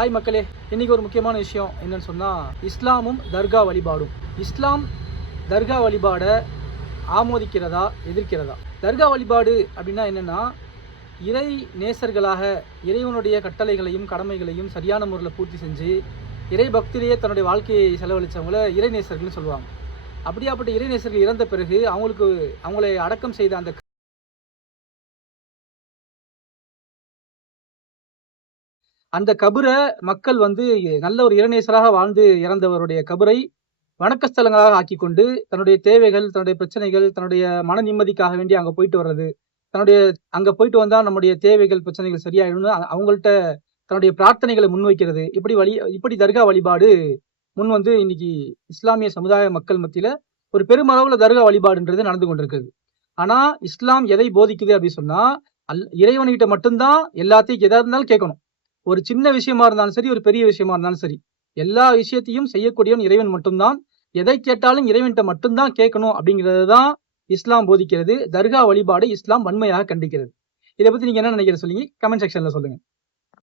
Hi மக்களே, இன்னைக்கு ஒரு முக்கியமான விஷயம் என்னன்னு சொன்னால், இஸ்லாமும் தர்கா வழிபாடும். இஸ்லாம் தர்கா வழிபாடை ஆமோதிக்கிறதா எதிர்க்கிறதா? தர்கா வழிபாடு அப்படின்னா என்னென்னா, இறை நேசர்களாக இறைவனுடைய கட்டளைகளையும் கடமைகளையும் சரியான முறையில் பூர்த்தி செஞ்சு இறை பக்தியிலேயே தன்னுடைய வாழ்க்கையை செலவழித்தவங்கள இறை நேசர்கள்னு சொல்லுவாங்க. அப்படியாப்பட்ட இறை நேசர்கள் இறந்த பிறகு அவங்களை அடக்கம் செய்த அந்த கபரை மக்கள் நல்ல ஒரு இறைநேசராக வாழ்ந்து இறந்தவருடைய கபரை வணக்கஸ்தலங்களாக ஆக்கி கொண்டு தன்னுடைய தேவைகள், தன்னுடைய பிரச்சனைகள், தன்னுடைய மன நிம்மதிக்காக வேண்டி அங்கே போயிட்டு வர்றது, அங்கே போயிட்டு வந்தால் நம்முடைய தேவைகள் பிரச்சனைகள் சரியாயிடும்னு அவங்கள்ட்ட தன்னுடைய பிரார்த்தனைகளை முன்வைக்கிறது. இப்படி தர்கா வழிபாடு இன்னைக்கு இஸ்லாமிய சமுதாய மக்கள் மத்தியில ஒரு பெருமளவுல தர்கா வழிபாடுன்றது நடந்து கொண்டிருக்குது. ஆனா இஸ்லாம் எதை போதிக்குது அப்படின்னு சொன்னா, இறைவன்கிட்ட மட்டும்தான் எல்லாத்தையும் எதா இருந்தாலும் கேட்கணும். ஒரு சின்ன விஷயமா இருந்தாலும் சரி, ஒரு பெரிய விஷயமா இருந்தாலும் சரி, எல்லா விஷயத்தையும் செய்யக்கூடியவன் இறைவன் மட்டும்தான். எதை கேட்டாலும் இறைவன்கிட்ட மட்டும்தான் கேட்கணும் அப்படிங்கிறது தான் இஸ்லாம் போதிக்கிறது. தர்கா வழிபாடு இஸ்லாம் வன்மையாக கண்டிக்கிறது. இதை பத்தி நீங்க என்ன நினைக்கிற சொல்லுங்க, கமெண்ட் செக்ஷன்ல சொல்லுங்க.